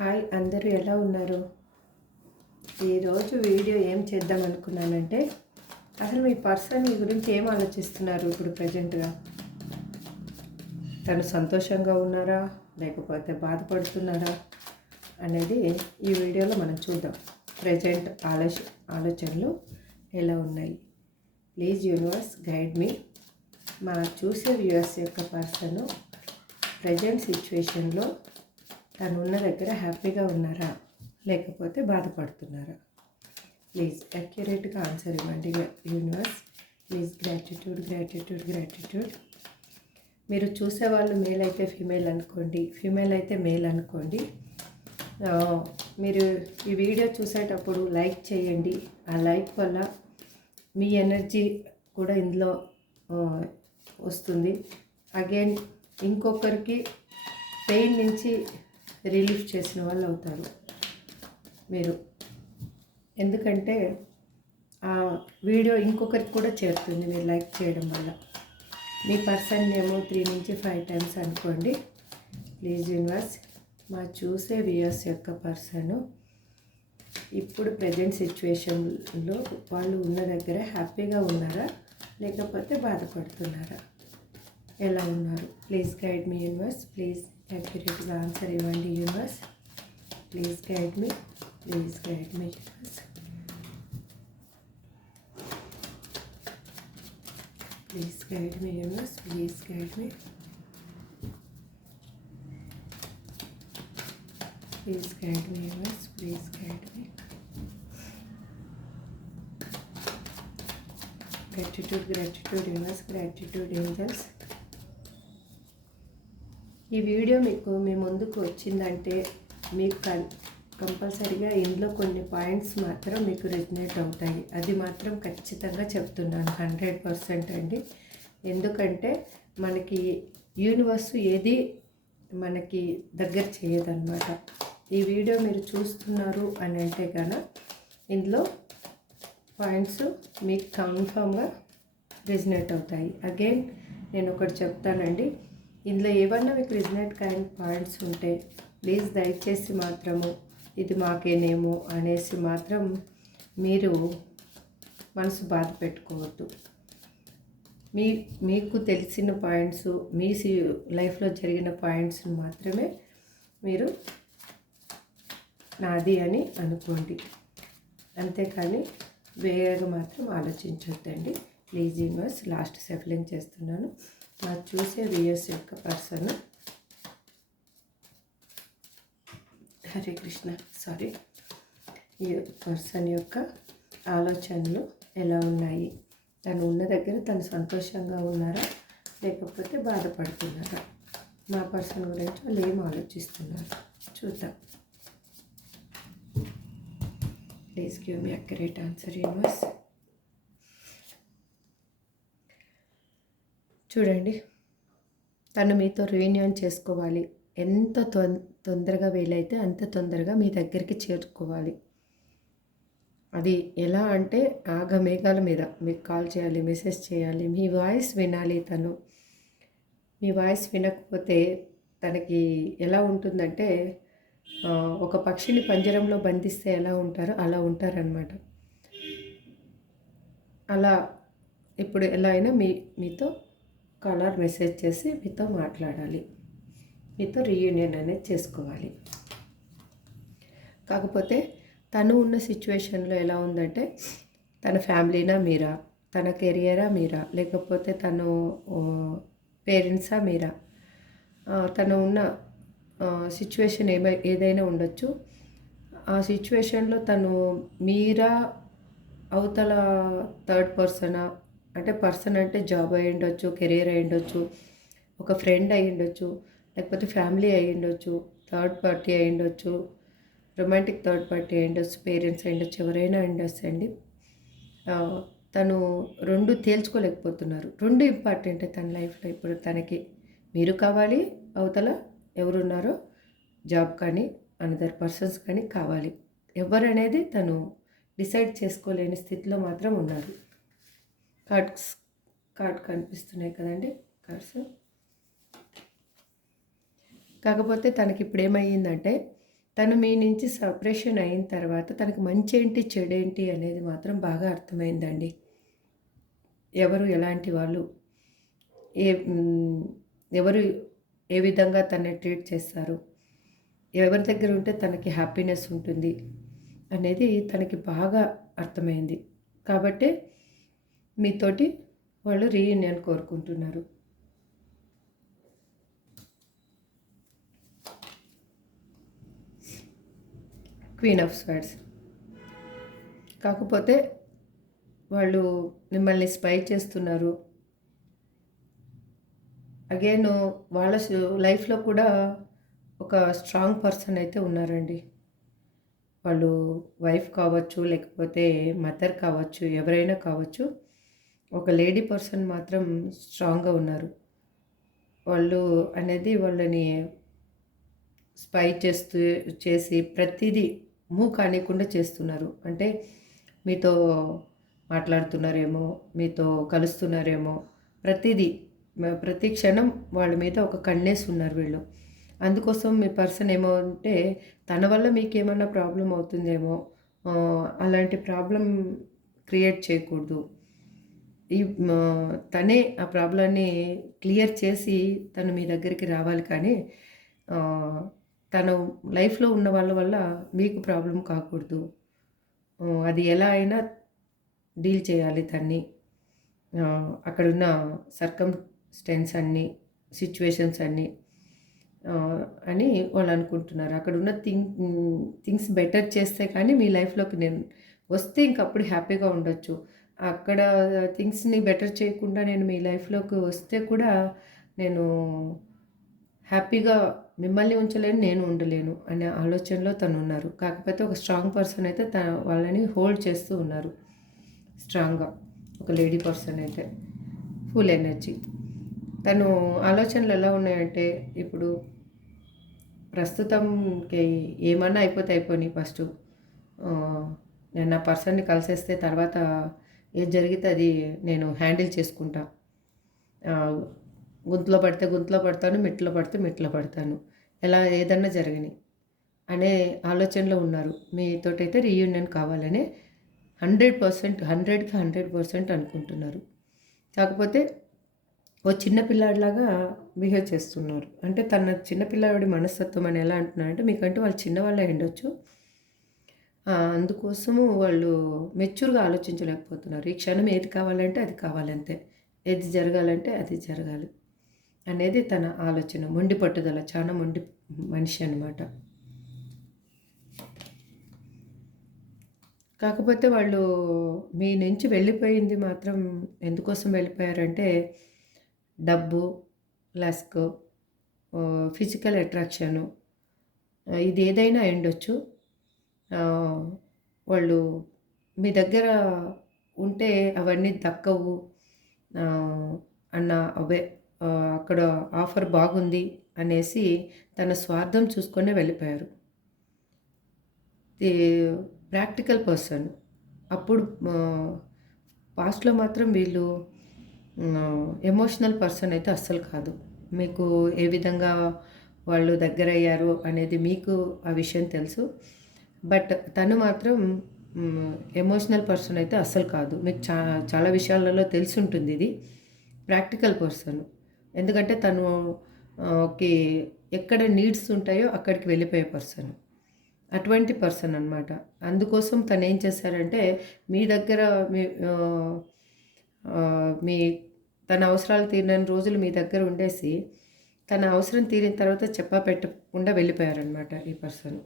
Hi, అందరూ ఎలా ఉన్నారు? ఈరోజు వీడియో ఏం చేద్దాం అనుకున్నానంటే, అసలు మీ పర్సన్ మీ గురించి ఏం ఆలోచిస్తున్నారు ఇప్పుడు ప్రజెంట్గా? తను సంతోషంగా ఉన్నారా, లేకపోతే బాధపడుతున్నారా అనేది ఈ వీడియోలో మనం చూద్దాం. ప్రజెంట్ ఆలోచనలు ఎలా ఉన్నాయి? ప్లీజ్ యూనివర్స్ గైడ్ మీ. మా చూసే వ్యూవర్స్ యొక్క పర్సన్ ప్రజెంట్ సిచ్యువేషన్లో తను ఉన్న దగ్గర హ్యాపీగా ఉన్నారా, లేకపోతే బాధపడుతున్నారా? ప్లీజ్ అక్యురేట్గా ఆన్సర్ ఇవ్వండి యూనివర్స్. Please gratitude. మీరు చూసేవాళ్ళు మేల్ అయితే ఫీమేల్ అనుకోండి, ఫీమేల్ అయితే మేల్ అనుకోండి. మీరు ఈ వీడియో చూసేటప్పుడు లైక్ చేయండి. ఆ లైక్ వల్ల మీ ఎనర్జీ కూడా ఇందులో వస్తుంది. అగైన్ ఇంకొకరికి పెయిన్ నుంచి రిలీఫ్ చేసిన వాళ్ళు అవుతారు మీరు. ఎందుకంటే ఆ వీడియో ఇంకొకరికి కూడా చేరుతుంది మీరు లైక్ చేయడం వల్ల. మీ పర్సన్ ఏమో 3 నుంచి 5 టైమ్స్ అనుకోండి. ప్లీజ్ యూనివర్స్, మా చూసే వ్యూయర్స్ యొక్క పర్సన్ ఇప్పుడు ప్రజెంట్ సిచ్యువేషన్లో వాళ్ళు ఉన్న దగ్గర హ్యాపీగా ఉన్నారా, లేకపోతే బాధపడుతున్నారా, ఎలా ఉన్నారు? Please guide me universe. Please యాక్యురేట్గా ఆన్సర్ ఇవ్వండి universe. Please guide me universe. Please guide me universe. Please guide me universe. Please guide me. Gratitude universe. Gratitude angels. ఈ వీడియో మీకు మీ ముందుకు వచ్చిందంటే మీకు కంపల్సరీగా ఇందులో కొన్ని పాయింట్స్ మాత్రం మీకు రెజనేట్ అవుతాయి. అది మాత్రం ఖచ్చితంగా చెప్తున్నాను, 100% అండి. ఎందుకంటే మనకి యూనివర్స్ ఏది మనకి దగ్గర చేయదన్నమాట. ఈ వీడియో మీరు చూస్తున్నారు అని అంటే కనుక ఇందులో పాయింట్స్ మీకు కన్ఫామ్గా రెజనేట్ అవుతాయి. అగైన్ నేను ఒకటి చెప్తానండి, ఇందులో ఏమన్నా మీకు రెజనేట్ కాని పాయింట్స్ ఉంటే ప్లీజ్ దయచేసి మాత్రము ఇది మాకేనేమో అనేసి మాత్రం మీరు మనసు బాధ పెట్టుకోవద్దు. మీకు తెలిసిన పాయింట్స్, మీ లైఫ్లో జరిగిన పాయింట్స్ మాత్రమే మీరు నాది అని అనుకోండి. అంతేకాని వేరేగా మాత్రం ఆలోచించొద్దండి. Please universe. లాస్ట్ సెఫలింగ్ చేస్తున్నాను. మా చూసే వ్యూయర్స్ యొక్క పర్సన్ హరే కృష్ణ, సారీ, ఈ పర్సన్ యొక్క ఆలోచనలు ఎలా ఉన్నాయి? తను ఉన్న దగ్గర తను సంతోషంగా ఉన్నారా, లేకపోతే బాధపడుతున్నారా? మా పర్సన్ గురించి వాళ్ళు ఏం ఆలోచిస్తున్నారు చూద్దాం. Please give me accurate answer universe. చూడండి, తను మీతో రీయూనియన్ చేసుకోవాలి. ఎంత తొందరగా వీలైతే అంత తొందరగా మీ దగ్గరికి చేరుకోవాలి. అది ఎలా అంటే ఆగమేఘాల మీద మీకు కాల్ చేయాలి, మెసేజ్ చేయాలి, మీ వాయిస్ వినాలి. తను మీ వాయిస్ వినకపోతే తనకి ఎలా ఉంటుందంటే, ఒక పక్షిని పంజరంలో బంధిస్తే ఎలా ఉంటారో అలా ఉంటారనమాట. అలా ఇప్పుడు ఎలా అయినా మీతో కాలర్ మెసేజ్ చేసి మీతో మాట్లాడాలి, మీతో రీయూనియన్ అనేది చేసుకోవాలి. కాకపోతే తను ఉన్న సిచ్యువేషన్లో ఎలా ఉందంటే, తన ఫ్యామిలీనా మీరా, తన కెరియరా మీరా, లేకపోతే తను పేరెంట్సా మీరా, తను ఉన్న సిచ్యువేషన్ ఏదైనా ఉండొచ్చు. ఆ సిచ్యువేషన్లో తను మీరా, అవతల థర్డ్ పర్సనా, అంటే పర్సన్ అంటే జాబ్ అయి ఉండొచ్చు, కెరియర్ అయి ఉండొచ్చు, ఒక ఫ్రెండ్ అయి ఉండొచ్చు, లేకపోతే ఫ్యామిలీ అయి ఉండొచ్చు, థర్డ్ పార్టీ అయి ఉండొచ్చు, రొమాంటిక్ థర్డ్ పార్టీ అయి ఉండొచ్చు, పేరెంట్స్ అయి ఉండొచ్చు, ఎవరైనా ఉండొచ్చు అండి. తను రెండు తేల్చుకోలేకపోతున్నారు. రెండు ఇంపార్టెంట్ తన లైఫ్లో. ఇప్పుడు తనకి మీరు కావాలి, అవతల ఎవరున్నారో జాబ్ కానీ అనదర్ పర్సన్స్ కానీ కావాలి. ఎవరనేది తను డిసైడ్ చేసుకోలేని స్థితిలో మాత్రం ఉన్నారు. కార్డ్ కనిపిస్తున్నాయి కదండి, కార్డ్స్. కాకపోతే తనకి ఇప్పుడు ఏమయ్యిందంటే, తను మీ నుంచి సెపరేషన్ అయిన తర్వాత తనకు మంచేంటి, చెడేంటి అనేది మాత్రం బాగా అర్థమైందండి. ఎవరు ఎలాంటి వాళ్ళు, ఏ ఎవరు ఏ విధంగా తనని ట్రీట్ చేస్తారు, ఎవరి దగ్గర ఉంటే తనకి హ్యాపీనెస్ ఉంటుంది అనేది తనకి బాగా అర్థమైంది. కాబట్టే మీతోటి వాళ్ళు రీయూనియన్ కోరుకుంటున్నారు. Queen of swords. కాకపోతే వాళ్ళు మిమ్మల్ని స్పై చేస్తున్నారు. అగైన్ వాళ్ళ లైఫ్‌లో కూడా ఒక స్ట్రాంగ్ పర్సన్ అయితే ఉన్నారండి. వాళ్ళు వైఫ్ కావచ్చు, లేకపోతే మదర్ కావచ్చు, ఎవరైనా కావచ్చు. ఒక లేడీ పర్సన్ మాత్రం స్ట్రాంగ్‌గా ఉన్నారు. వాళ్ళు అనేది వాళ్ళని స్పై చేసి ప్రతీదీ మూవ్ కానీయకుండా చేస్తున్నారు. అంటే మీతో మాట్లాడుతున్నారేమో, మీతో కలుస్తున్నారేమో, ప్రతీదీ ప్రతి క్షణం వాళ్ళ మీద ఒక కన్నేసి ఉన్నారు వీళ్ళు. అందుకోసం మీ పర్సన్ ఏమో అంటే తన వల్ల మీకేమన్నా ప్రాబ్లమ్ అవుతుందేమో, అలాంటి ప్రాబ్లమ్ క్రియేట్ చేయకూడదు. ఈ తనే ఆ ప్రాబ్లమ్‌ని క్లియర్ చేసి తను మీ దగ్గరికి రావాలి కానీ తను లైఫ్‌లో ఉన్న వాళ్ళ వల్ల మీకు ప్రాబ్లమ్ కాకూడదు. అది ఎలా అయినా డీల్ చేయాలి తన్ని. అక్కడున్న సర్కమ్‌స్టెన్స్ అన్నీ, సిట్యుయేషన్స్ అన్నీ అని వాళ్ళు అనుకుంటున్నారు. అక్కడున్న థింగ్స్ బెటర్ చేస్తే కానీ మీ లైఫ్‌లోకి నేను వస్తే ఇంకప్పుడు హ్యాపీగా ఉండొచ్చు. అక్కడ థింగ్స్‌ని బెటర్ చేయకుండా నేను మీ లైఫ్‌లోకి వస్తే కూడా నేను హ్యాపీగా మిమ్మల్ని ఉంచలేను, నేను ఉండలేను అనే ఆలోచనలో తనున్నారు. కాకపోతే ఒక స్ట్రాంగ్ పర్సన్ అయితే వాళ్ళని హోల్డ్ చేస్తూ ఉన్నారు స్ట్రాంగ్‌గా. ఒక లేడీ పర్సన్ అయితే ఫుల్ ఎనర్జీ. తను ఆలోచనలు ఎలా ఉన్నాయంటే ఇప్పుడు ప్రస్తుతంకి ఏమన్నా అయిపోతే అయిపోని ఫస్టు. నేను నా పర్సన్‌ని కలిసేస్తే తర్వాత ఏది జరిగితే అది నేను హ్యాండిల్ చేసుకుంటా. గుంతలో పడితే గుంతలో పడతాను, మెట్లో పడితే మెట్లో పడతాను. ఎలా ఏదన్నా జరగని అనే ఆలోచనలో ఉన్నారు. మీతోటైతే రీయూనియన్ కావాలని 100%, 100కి 100% అనుకుంటున్నారు. కాకపోతే ఓ చిన్న పిల్లాడిలాగా బిహేవ్ చేస్తున్నారు. అంటే తన చిన్న పిల్లాడి మనస్తత్వం అని ఎలా అంటున్నారంటే మీకంటే వాళ్ళు చిన్నవాళ్ళే అయ్యుండొచ్చు. అందుకోసము వాళ్ళు మెచ్యూర్‌గా ఆలోచించలేకపోతున్నారు. ఈ క్షణం ఏది కావాలంటే అది కావాలంతే. ఏది జరగాలంటే అది జరగాలి అనేది తన ఆలోచన. మొండి పట్టుదల. చాలా మొండి మనిషి అనమాట. కాకపోతే వాళ్ళు మీ నుంచి వెళ్ళిపోయింది మాత్రం ఎందుకోసం వెళ్ళిపోయారంటే డబ్బు, లస్క్, ఫిజికల్ అట్రాక్షను, ఇది ఏదైనా అయ్యుండొచ్చు. వాళ్ళు మీ దగ్గర ఉంటే అవన్నీ దక్కవు అన్న అవే అక్కడ ఆఫర్ బాగుంది అనేసి తన స్వార్థం చూసుకొనే వెళ్ళిపోయారు. The practical person. అప్పుడు పాస్ట్‌లో మాత్రం వీళ్ళు ఎమోషనల్ పర్సన్ అయితే అస్సలు కాదు. మీకు ఏ విధంగా వాళ్ళు దగ్గరయ్యారు అనేది మీకు ఆ విషయం తెలుసు. బట్ తను మాత్రం ఎమోషనల్ పర్సన్ అయితే అస్సలు కాదు. మీకు చాలా విషయాలలో తెలిసుంటుంది ఇది. Practical person. ఎందుకంటే తను ఓకే ఎక్కడ నీడ్స్ ఉంటాయో అక్కడికి వెళ్ళిపోయే పర్సన్. అటువంటి పర్సన్ అనమాట. అందుకోసం తనేం చేశారంటే మీ దగ్గర మీ తన అవసరాలు తీరినన్ని రోజులు మీ దగ్గర ఉండేసి తన అవసరం తీరిన తర్వాత చెప్పా పెట్టకుండా వెళ్ళిపోయారనమాట ఈ పర్సన్.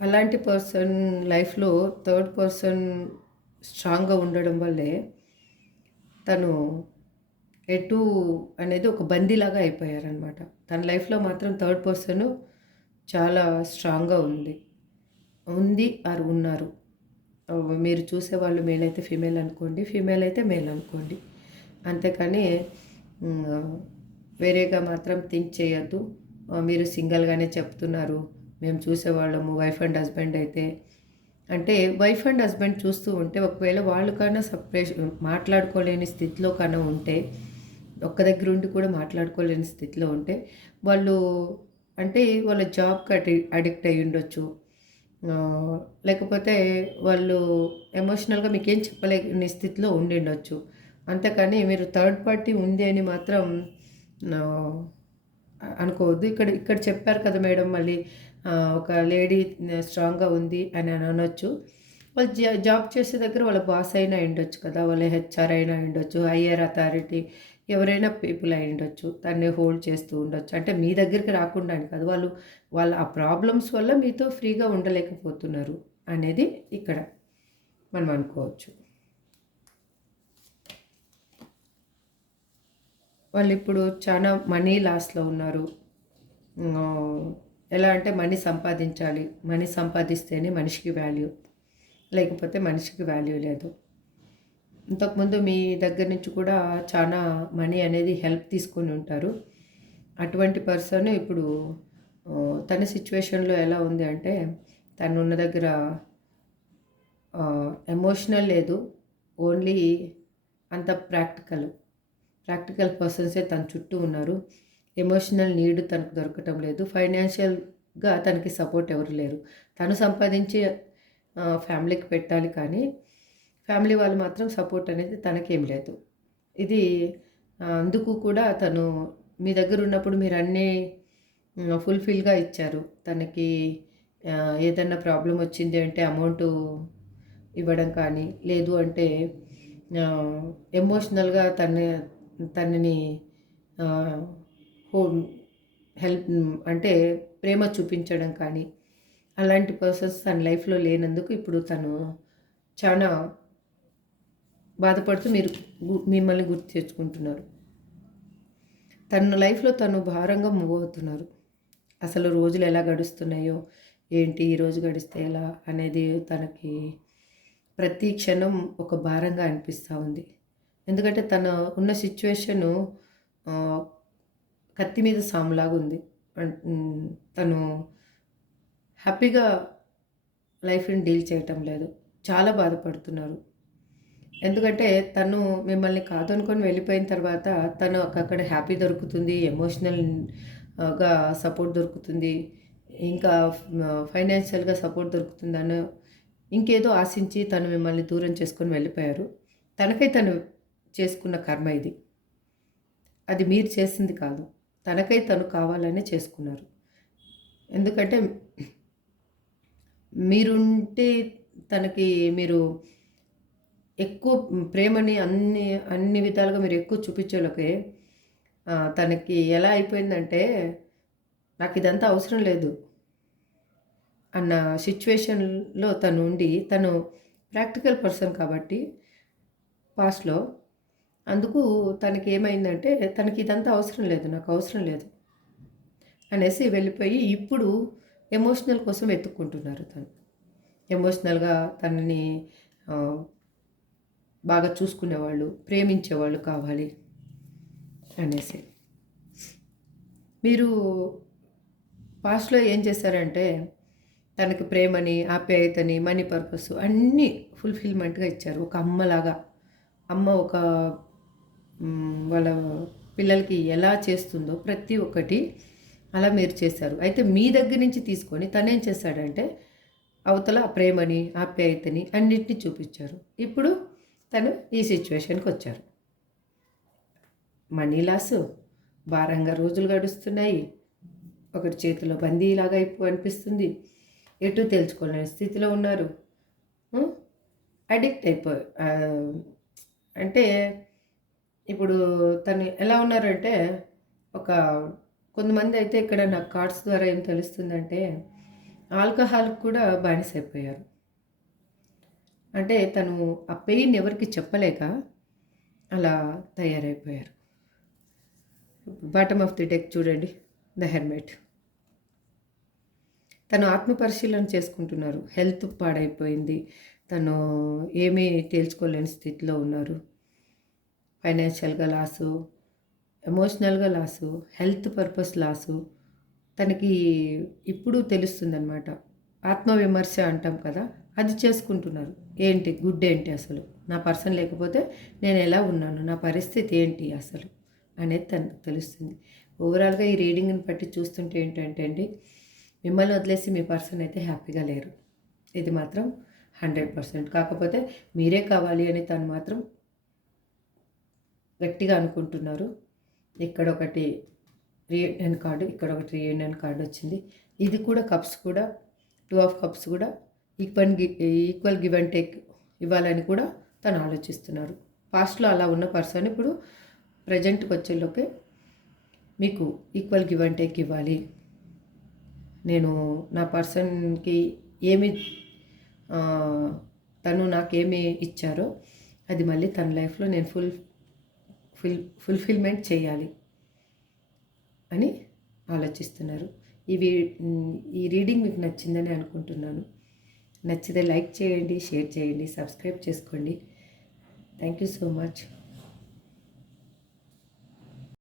అలాంటి పర్సన్ లైఫ్‌లో థర్డ్ పర్సన్ స్ట్రాంగ్‌గా ఉండడం వల్లే తను ఎటు అనేది ఒక బందీలాగా అయిపోయారనమాట. తన లైఫ్‌లో మాత్రం థర్డ్ పర్సన్ చాలా స్ట్రాంగ్‌గా ఉంది ఆర్ ఉన్నారు. మీరు చూసేవాళ్ళు మేల్ అయితే ఫీమేల్ అనుకోండి, ఫీమేల్ అయితే మేల్ అనుకోండి. అంతేకాని వేరేగా మాత్రం థింక్ చేయొద్దు. మీరు సింగిల్‌గానే చెప్తున్నారు. మేము చూసేవాళ్ళము వైఫ్ అండ్ హస్బెండ్ అయితే అంటే వైఫ్ అండ్ హస్బెండ్ చూస్తూ ఉంటే ఒకవేళ వాళ్ళు కన్నా మాట్లాడుకోలేని స్థితిలో కన్నా ఉంటే ఒక్క దగ్గర ఉండి కూడా మాట్లాడుకోలేని స్థితిలో ఉంటే వాళ్ళు అంటే వాళ్ళ జాబ్‌కి అడిక్ట్ అయ్యి ఉండొచ్చు. లేకపోతే వాళ్ళు ఎమోషనల్‌గా మీకేం చెప్పలేని స్థితిలో ఉండిండొచ్చు. అంతేకాని మీరు థర్డ్ పార్టీ ఉంది అని మాత్రం ఆహ్, అనుకోవద్దు. ఇక్కడ ఇక్కడ చెప్పారు కదా మేడం మళ్ళీ ఒక లేడీ స్ట్రాంగ్‌గా ఉంది అని అనొచ్చు. వాళ్ళు జాబ్ చేసే దగ్గర వాళ్ళ బాస్ అయినా అయ్యుండొచ్చు కదా! వాళ్ళ హెచ్ఆర్ అయినా అయ్యుండొచ్చు. హైయర్ అథారిటీ ఎవరైనా పీపుల్ అయ్యుండొచ్చు. దాన్ని హోల్డ్ చేస్తూ ఉండొచ్చు. అంటే మీ దగ్గరికి రాకుండా అని కాదు. వాళ్ళ ఆ ప్రాబ్లమ్స్ వల్ల మీతో ఫ్రీగా ఉండలేకపోతున్నారు అనేది ఇక్కడ మనం అనుకోవచ్చు. వాళ్ళిప్పుడు చాలా మనీ లాస్‌లో ఉన్నారు. ఆహ్, ఎలా అంటే మనీ సంపాదించాలి. మనీ సంపాదిస్తేనే మనిషికి వాల్యూ. లేకపోతే మనిషికి వాల్యూ లేదు. ఇంతకుముందు మీ దగ్గర నుంచి కూడా చాలా మనీ అనేది హెల్ప్ తీసుకొని ఉంటారు. అటువంటి పర్సన్ ఇప్పుడు తన సిట్యుయేషన్‌లో ఎలా ఉంది అంటే తనున్న దగ్గర ఎమోషనల్ లేదు. ఓన్లీ అంత ప్రాక్టికల్ పర్సన్సే తన చుట్టూ ఉన్నారు. ఎమోషనల్ నీడ్ తనకు దొరకటం లేదు. ఫైనాన్షియల్‌గా తనకి సపోర్ట్ ఎవరు లేరు. తను సంపాదించి ఫ్యామిలీకి పెట్టాలి కానీ, ఫ్యామిలీ వాళ్ళు మాత్రం సపోర్ట్ అనేది తనకేం లేదు. ఇది అందుకు కూడా తను మీ దగ్గర ఉన్నప్పుడు మీరన్నీ ఫుల్‌ఫిల్‌గా ఇచ్చారు. తనకి ఏదన్నా ప్రాబ్లమ్ వచ్చింది అంటే అమౌంటు ఇవ్వడం కానీ, లేదు అంటే ఎమోషనల్‌గా తనని ఆహ్, హోమ్ హెల్ప్ అంటే ప్రేమ చూపించడం కానీ, అలాంటి పర్సన్స్ తన లైఫ్‌లో లేనందుకు ఇప్పుడు తను చానా బాధపడుతూ మిమ్మల్ని గుర్తు తెచ్చుకుంటున్నారు. తన లైఫ్‌లో తను భారంగా మూవ్ అవుతున్నారు. అసలు రోజులు ఎలా గడుస్తున్నాయో, ఏంటి ఈరోజు గడిస్తే ఎలా అనేది తనకి ప్రతి క్షణం ఒక భారంగా అనిపిస్తూ ఉంది. ఎందుకంటే తను ఉన్న సిట్యుయేషను ఆహ్, కత్తి మీద సాములాగుంది. తను హ్యాపీగా లైఫ్‌ని డీల్ చేయటం లేదు. చాలా బాధపడుతున్నారు. ఎందుకంటే తను మిమ్మల్ని కాదనుకొని వెళ్ళిపోయిన తర్వాత తనకు అక్కడ హ్యాపీ దొరుకుతుంది. గా సపోర్ట్ దొరుకుతుంది. ఇంకా ఫైనాన్షియల్‌గా సపోర్ట్ దొరుకుతుందని ఇంకేదో ఆశించి తను మిమ్మల్ని దూరం చేసుకొని వెళ్ళిపోయారు. తనకై తను చేసుకున్న కర్మ ఇది. అది మీరు చేసింది కాదు. తనకై తను కావాలనే చేసుకున్నారు. ఎందుకంటే మీరుంటే తనకి మీరు ఎక్కువ ప్రేమని అన్ని విధాలుగా మీరు ఎక్కువ చూపించేలోకే తనకి ఎలా అయిపోయిందంటే నాకిదంతా అవసరం లేదు అన్న సిట్యుయేషన్‌లో తను ప్రాక్టికల్ పర్సన్ కాబట్టి పాస్ట్‌లో అందుకు తనకేమైందంటే తనకిదంతా అవసరం లేదు. నాకు అవసరం లేదు అనేసి వెళ్ళిపోయి ఇప్పుడు ఎమోషనల్ కోసం వెతుక్కుంటున్నారు తను. ఎమోషనల్‌గా తనని ఆహ్, బాగా చూసుకునేవాళ్ళు, ప్రేమించేవాళ్ళు కావాలి అనేసి. మీరు పాస్ట్‌లో ఏం చేశారంటే, తనకి ప్రేమని, ఆప్యాయతని, మనీ పర్పస్ అన్నీ ఫుల్‌ఫిల్‌మెంట్‌గా ఇచ్చారు. ఒక అమ్మలాగా. అమ్మ ఒక వాళ్ళ పిల్లలకి ఎలా చేస్తుందో ప్రతి ఒక్కటి అలా మీరు చేశారు. అయితే మీ దగ్గర నుంచి తీసుకొని తనేం చేశాడంటే, అవతల ప్రేమని, ఆప్యాయతని అన్నిటిని చూపిచ్చారు. ఇప్పుడు తను ఈ సిట్యుయేషన్‌కొచ్చారు. మనీ లాసు, భారంగా రోజులు గడుస్తున్నాయి. ఒకటి చేతిలో బందీలాగా అనిపిస్తుంది. ఎటు తేల్చుకోలేని స్థితిలో ఉన్నారు. హ్మ్. అడిక్ట్ అయిపోయారు. అంటే ఇప్పుడు తను ఎలా ఉన్నారంటే ఒక కొంతమందయితే ఇక్కడ నాకు కార్డ్స్ ద్వారా ఏం తెలుస్తుందంటే ఆల్కహాల్‌కి కూడా బానిసైపోయారు. అంటే తను ఆ పెయిన్ ఎవరికీ చెప్పలేక అలా తయారైపోయారు. బాటమ్ ఆఫ్ ది డెక్ చూడండి. The hermit. తను ఆత్మపరిశీలన చేసుకుంటున్నారు. హెల్త్ పాడైపోయింది. తను ఏమీ తేల్చుకోలేని స్థితిలో ఉన్నారు. ఫైనాన్షియల్‌గా లాసు, ఎమోషనల్‌గా లాసు, హెల్త్ పర్పస్ లాసు. తనకి ఇప్పుడు తెలుస్తుందనమాట. ఆత్మవిమర్శ అంటాం కదా! అది చేసుకుంటున్నారు. ఏంటి గుడ్ ఏంటి అసలు? నా పర్సన్ లేకపోతే నేను ఎలా ఉన్నాను? నా పరిస్థితి ఏంటి అసలు? అనేది తనకు తెలుస్తుంది. ఓవరాల్గా ఈ రీడింగ్ని బట్టి చూస్తుంటే ఏంటంటే అండి, మిమ్మల్ని వదిలేసి మీ పర్సన్ అయితే హ్యాపీగా లేరు. ఇది మాత్రం 100%. కాకపోతే మీరే కావాలి అని తను మాత్రం గట్టిగా అనుకుంటున్నారు. ఇక్కడ ఒకటి రీయూనియన్ కార్డు, ఇక్కడ ఒకటి రీయూనియన్ కార్డు వచ్చింది. ఇది కూడా కప్స్ కూడా 2 ఆఫ్ కప్స్ కూడా ఈక్వల్ గివ్ అండ్ టేక్ ఇవ్వాలని కూడా తను ఆలోచిస్తున్నారు. పాస్ట్లో అలా ఉన్న పర్సన్ ఇప్పుడు ప్రజెంట్కి వచ్చేలోకే మీకు ఈక్వల్ గివ్ అండ్ టేక్ ఇవ్వాలి, నేను నా పర్సన్కి ఏమి తను నాకేమి ఇచ్చారో అది మళ్ళీ తన లైఫ్లో నేను ఫుల్ఫిల్మెంట్ చేయాలి అని ఆలోచిస్తున్నారు. ఈ రీడింగ్ మీకు నచ్చిందని అనుకుంటున్నాను. నచ్చితే లైక్ చేయండి, షేర్ చేయండి, సబ్స్క్రైబ్ చేసుకోండి. Thank you so much.